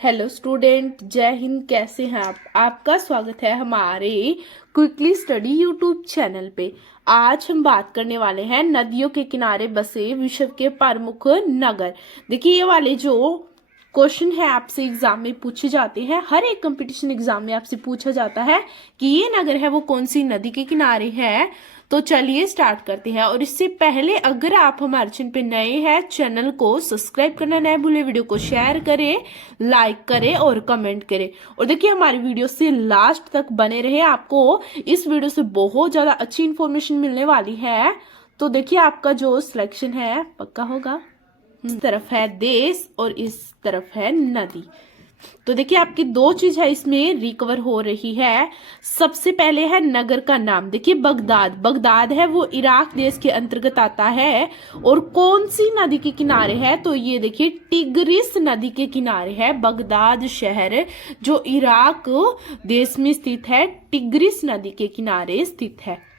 Hello student, जय हिंद। कैसे हैं आप? आपका स्वागत है हमारे क्विकली स्टडी यूट्यूब चैनल पे। आज हम बात करने वाले हैं नदियों के किनारे बसे विश्व के प्रमुख नगर। देखिए, ये वाले जो क्वेश्चन है आपसे एग्जाम में पूछे जाते हैं, हर एक कंपटीशन एग्जाम में आपसे पूछा जाता है कि ये नगर है वो कौन सी नदी के किनारे है। तो चलिए स्टार्ट करते हैं। और इससे पहले अगर आप हमारे चैनल पे नए हैं, चैनल को सब्सक्राइब करना न भूलें, वीडियो को शेयर करें, लाइक करें और कमेंट करें। और देखिए, हमारी वीडियो से लास्ट तक बने रहे, आपको इस वीडियो से बहुत ज्यादा अच्छी इंफॉर्मेशन मिलने वाली है। तो देखिए, आपका जो सिलेक्शन है पक्का होगा। इस तरफ है देश और इस तरफ है नदी। तो देखिए, आपकी दो चीज है इसमें रिकवर हो रही है। सबसे पहले है नगर का नाम। देखिए, बगदाद। बगदाद है वो इराक देश के अंतर्गत आता है और कौन सी नदी के किनारे है? तो ये देखिए, टिग्रिस नदी के किनारे है बगदाद शहर, जो इराक देश में स्थित है, टिग्रिस नदी के किनारे स्थित है।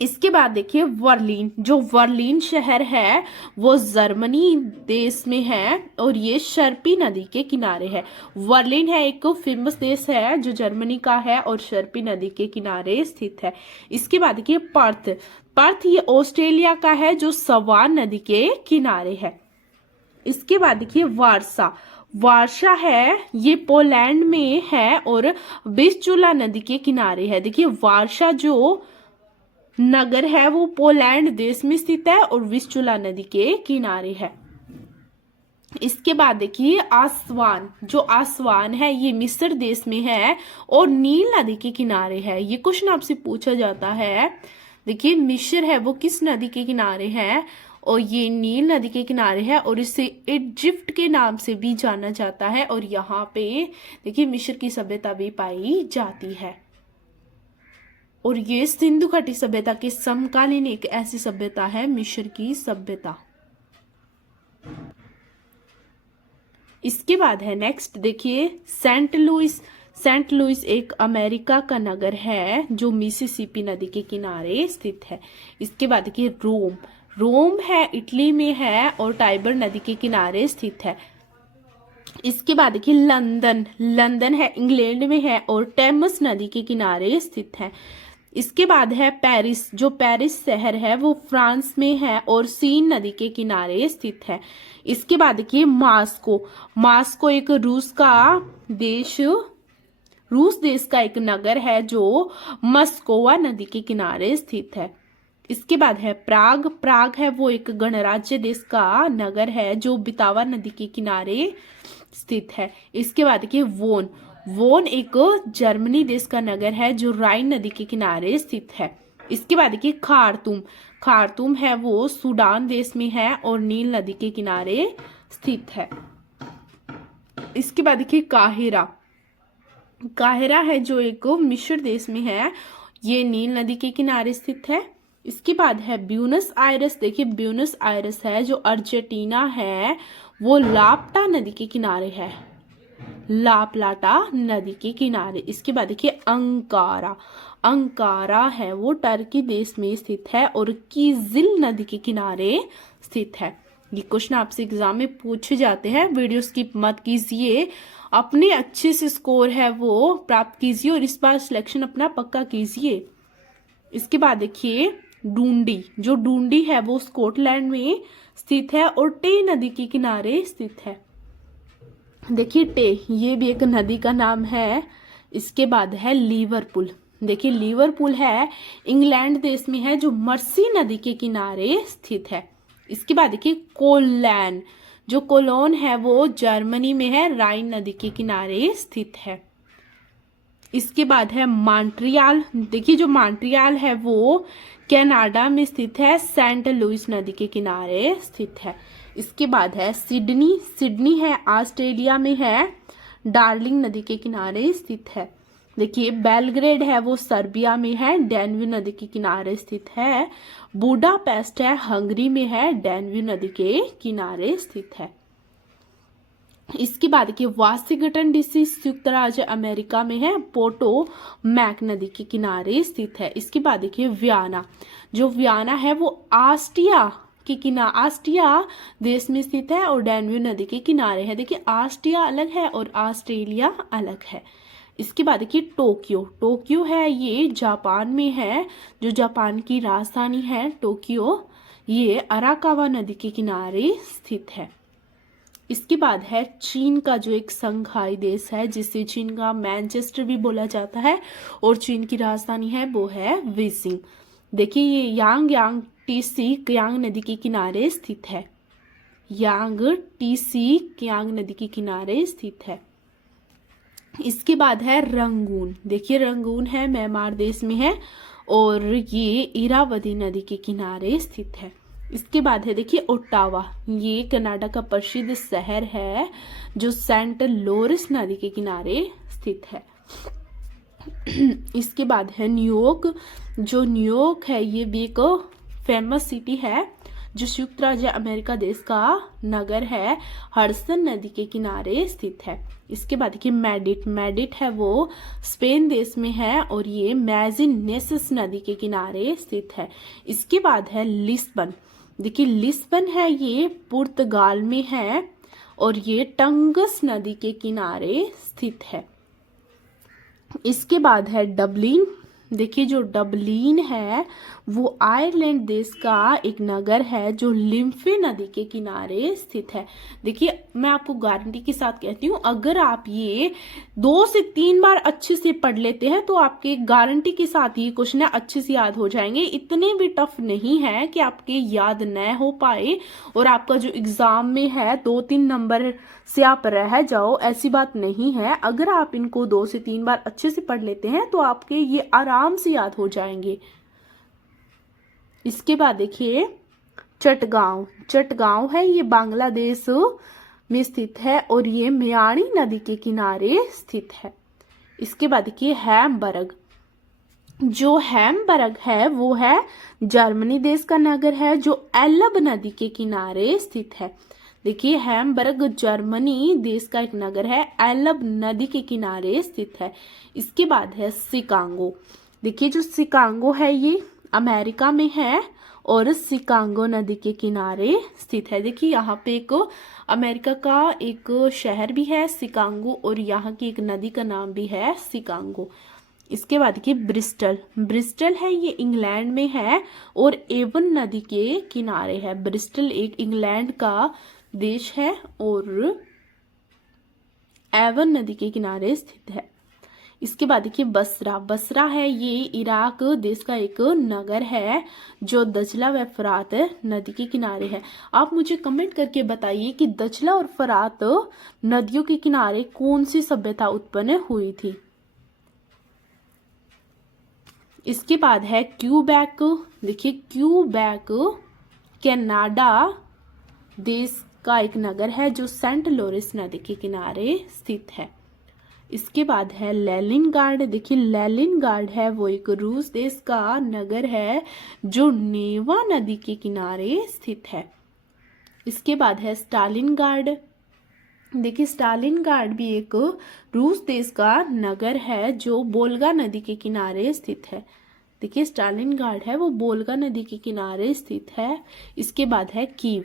इसके बाद देखिए वर्लिन। जो वर्लिन शहर है वो जर्मनी देश में है और ये शर्पी नदी के किनारे है। वर्लिन है एक फेमस देश है जो जर्मनी का है और शर्पी नदी के किनारे स्थित है। इसके बाद देखिए पर्थ। पर्थ ये ऑस्ट्रेलिया का है जो सवान नदी के किनारे है। इसके बाद देखिए वारसा। वारसा है ये पोलैंड में है और विस्चुला नदी के किनारे है। देखिए, वारसा जो नगर है वो पोलैंड देश में स्थित है और विस्चुला नदी के किनारे है। इसके बाद देखिए आसवान। जो आसवान है ये मिस्र देश में है और नील नदी के किनारे है। ये क्वेश्चन आपसे पूछा जाता है। देखिए, मिस्र है वो किस नदी के किनारे है? और ये नील नदी के किनारे है और इसे इजिप्ट के नाम से भी जाना जाता है। और यहाँ पे देखिए मिस्र की सभ्यता भी पाई जाती है और ये सिंधु घाटी सभ्यता के समकालीन एक ऐसी सभ्यता है, मिस्र की सभ्यता। इसके बाद है नेक्स्ट देखिए सेंट लुइस। सेंट लुइस एक अमेरिका का नगर है जो मिसिसिपी नदी के किनारे स्थित है। इसके बाद देखिए रोम। रोम है इटली में है और टाइबर नदी के किनारे स्थित है। इसके बाद देखिए लंदन। लंदन है इंग्लैंड में है और टेमस नदी के किनारे स्थित है। इसके बाद है पेरिस। जो पेरिस शहर है वो फ्रांस में है और सीन नदी के किनारे स्थित है। इसके बाद देखिए मास्को। मास्को एक रूस देश का एक नगर है जो मस्कोवा नदी के किनारे स्थित है। इसके बाद है प्राग। प्राग है वो एक गणराज्य देश का नगर है जो बितावा नदी के किनारे स्थित है। इसके बाद देखिए वोन। वोन एक जर्मनी देश का नगर है जो राइन नदी के किनारे स्थित है। इसके बाद देखिए खार्तूम। खार्तूम है वो सूडान देश में है और नील नदी के किनारे स्थित है। इसके बाद देखिए काहिरा। काहिरा है जो एक मिस्र देश में है, ये नील नदी के किनारे स्थित है। इसके बाद है ब्यूनस आयरस। देखिए, ब्यूनस आयरस है जो अर्जेंटीना है, वो लाप्टा नदी के किनारे है, लाप्लाटा नदी के किनारे। इसके बाद देखिए अंकारा। अंकारा है वो टर्की देश में स्थित है और कीजिल नदी के किनारे स्थित है। ये क्वेश्चन आपसे एग्जाम में पूछे जाते हैं, वीडियो स्किप मत कीजिए, अपने अच्छे से स्कोर है वो प्राप्त कीजिए और इस बार सिलेक्शन अपना पक्का कीजिए। इसके बाद देखिए डूंडी। जो डूंडी है वो स्कॉटलैंड में स्थित है और टे नदी के किनारे स्थित है। देखिए टे ये भी एक नदी का नाम है। इसके बाद है लिवरपूल। देखिए लिवरपूल है इंग्लैंड देश में है जो मर्सी नदी के किनारे स्थित है। इसके बाद देखिए कोलैन। जो कोलोन है वो जर्मनी में है, राइन नदी के किनारे स्थित है। इसके बाद है मॉन्ट्रियल। देखिए जो मॉन्ट्रियल है वो कनाडा में स्थित है, सेंट लुइस नदी के किनारे स्थित है। इसके बाद है सिडनी। सिडनी है ऑस्ट्रेलिया में है, डार्लिंग नदी के किनारे स्थित है। देखिए बेलग्रेड है वो सर्बिया में है, डैन्यूब नदी के किनारे स्थित है। बुडापेस्ट है हंगरी में है, डैन्यूब नदी के किनारे स्थित है। इसके बाद देखिए वाशिंगटन डीसी संयुक्त राज्य अमेरिका में है, पोटो मैक नदी के किनारे स्थित है। इसके बाद देखिए वियना। जो वियना है वो ऑस्ट्रिया के किनारे, ऑस्ट्रिया देश में स्थित है और डैन्यूब नदी के किनारे है। देखिए ऑस्ट्रिया अलग है और ऑस्ट्रेलिया अलग है। इसके बाद देखिए टोक्यो, टोक्यो है ये जापान में है, जो जापान की राजधानी है टोक्यो, ये अराकावा नदी के किनारे स्थित है। इसके बाद है चीन का जो एक संघाई देश है, जिसे चीन का मैनचेस्टर भी बोला जाता है, और चीन की राजधानी है वो है बीजिंग। देखिए ये यांग टीसी क्यांग नदी के किनारे स्थित है, यांग टीसी क्यांग नदी के किनारे स्थित है। इसके बाद है रंगून, देखिए रंगून है म्यांमार देश में है और ये इरावदी नदी के किनारे स्थित है। इसके बाद है देखिए ओटावा, ये कनाडा का प्रसिद्ध शहर है जो सेंट लॉरेंस नदी के किनारे स्थित है। इसके बाद है न्यूयॉर्क, जो न्यूयॉर्क है ये भी एक फेमस सिटी है जो संयुक्त राज्य अमेरिका देश का नगर है, हडसन नदी के किनारे स्थित है। इसके बाद देखिए मैड्रिड, मैड्रिड है वो स्पेन देश में है और ये मैजिनेसिस नदी के किनारे स्थित है। इसके बाद है लिस्बन, देखिए लिस्बन है ये पुर्तगाल में है और ये टंगस नदी के किनारे स्थित है। इसके बाद है डबलिन, देखिए जो डबलिन है वो आयरलैंड देश का एक नगर है जो लिम्फे नदी के किनारे स्थित है। देखिए मैं आपको गारंटी के साथ कहती हूँ, अगर आप ये 2 से 3 बार अच्छे से पढ़ लेते हैं तो आपके गारंटी के साथ ये क्वेश्चन अच्छे से याद हो जाएंगे। इतने भी टफ नहीं है कि आपके याद न हो पाए और आपका जो एग्जाम में है 2-3 नंबर से आप रह जाओ, ऐसी बात नहीं है। अगर आप इनको 2 से 3 बार अच्छे से पढ़ लेते हैं तो आपके ये आराम से याद हो जाएंगे। इसके बाद देखिए चटगांव, चटगांव है ये बांग्लादेश में स्थित है और ये म्याणी नदी के किनारे स्थित है। इसके बाद देखिए हैमबर्ग, जो हैमबर्ग है वो है जर्मनी देश का नगर है जो एल्ब नदी के किनारे स्थित है। देखिए हैमबर्ग जर्मनी देश का एक नगर है, एल्ब नदी के किनारे स्थित है। इसके बाद है शिकागो, देखिए जो शिकागो है ये अमेरिका में है और शिकागो नदी के किनारे स्थित है। देखिए यहाँ पे एक अमेरिका का एक शहर भी है शिकागो और यहाँ की एक नदी का नाम भी है शिकागो। इसके बाद देखिए ब्रिस्टल, ब्रिस्टल है ये इंग्लैंड में है और एवन नदी के किनारे है। ब्रिस्टल एक इंग्लैंड का देश है और एवन नदी के किनारे स्थित है। इसके बाद देखिए बसरा, बसरा है ये इराक देश का एक नगर है जो दजला व फरात नदी के किनारे है। आप मुझे कमेंट करके बताइए कि दजला और फरात नदियों के किनारे कौन सी सभ्यता उत्पन्न हुई थी। इसके बाद है क्यूबेक, देखिए क्यूबेक कनाडा देश का एक नगर है जो सेंट लॉरेंस नदी के किनारे स्थित है। इसके बाद है लेनिनग्राड, देखिए लेनिनग्राड है वो एक रूस देश का नगर है जो नेवा नदी के किनारे स्थित है। इसके बाद है स्टालिनग्राड, देखिए स्टालिनग्राड भी एक रूस देश का नगर है जो वोल्गा नदी के किनारे स्थित है। देखिए स्टालिनग्राड है वो वोल्गा नदी के किनारे स्थित है। इसके बाद है कीव,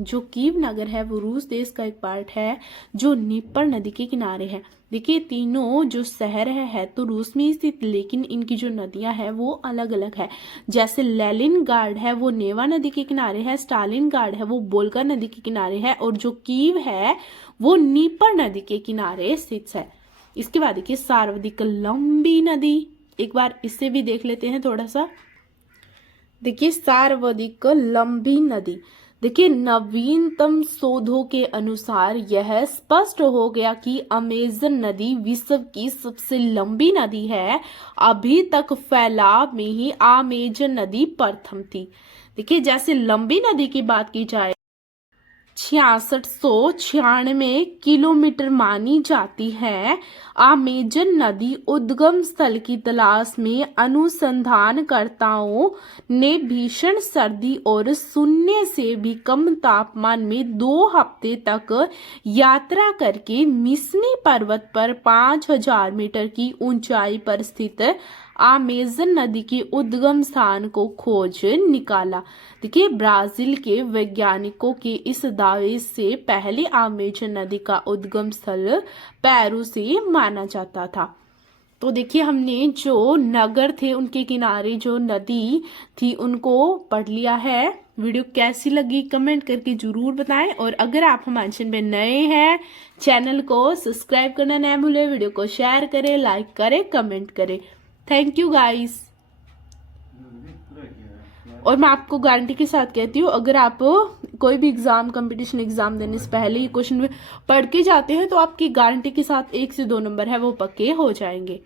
जो कीव नगर है वो रूस देश का एक पार्ट है जो नीपर नदी के किनारे है। देखिए तीनों जो शहर है तो रूस में स्थित, लेकिन इनकी जो नदियां हैं वो अलग अलग है। जैसे लेनिनग्राड है वो नेवा नदी के किनारे है, स्टालिनग्राड है वो वोल्गा नदी के किनारे है और जो कीव है वो नीपर नदी के किनारे स्थित है। इसके बाद देखिए सर्वाधिक लंबी नदी, एक बार इसे भी देख लेते हैं थोड़ा सा। देखिए सर्वाधिक लंबी नदी, देखिए नवीनतम शोधों के अनुसार यह स्पष्ट हो गया कि अमेजन नदी विश्व की सबसे लंबी नदी है। अभी तक फैलाव में ही अमेजन नदी प्रथम थी। देखिए जैसे लंबी नदी की बात की जाए 6696 किलोमीटर मानी जाती है। अमेजन नदी उद्गम स्थल की तलाश में अनुसंधानकर्ताओं ने भीषण सर्दी और शून्य से भी कम तापमान में 2 हफ्ते तक यात्रा करके मिस्मी पर्वत पर 5000 मीटर की ऊंचाई पर स्थित अमेज़न नदी की उद्गम स्थान को खोज निकाला। देखिए, ब्राजील के वैज्ञानिकों के इस दावे से पहले अमेज़न नदी का उद्गम स्थल पेरू से माना जाता था। तो देखिए, हमने जो नगर थे उनके किनारे जो नदी थी उनको पढ़ लिया है। वीडियो कैसी लगी कमेंट करके जरूर बताएं, और अगर आप हमारे चैनल में नए हैं चैनल को सब्सक्राइब करना ना भूलें, वीडियो को शेयर करें, लाइक करें, कमेंट करें। Thank you guys. और मैं आपको गारंटी के साथ कहती हूँ, अगर आप कोई भी एग्जाम कंपटीशन एग्जाम देने से पहले ये क्वेश्चन पढ़ के जाते हैं तो आपकी गारंटी के साथ 1 से 2 नंबर है वो पक्के हो जाएंगे।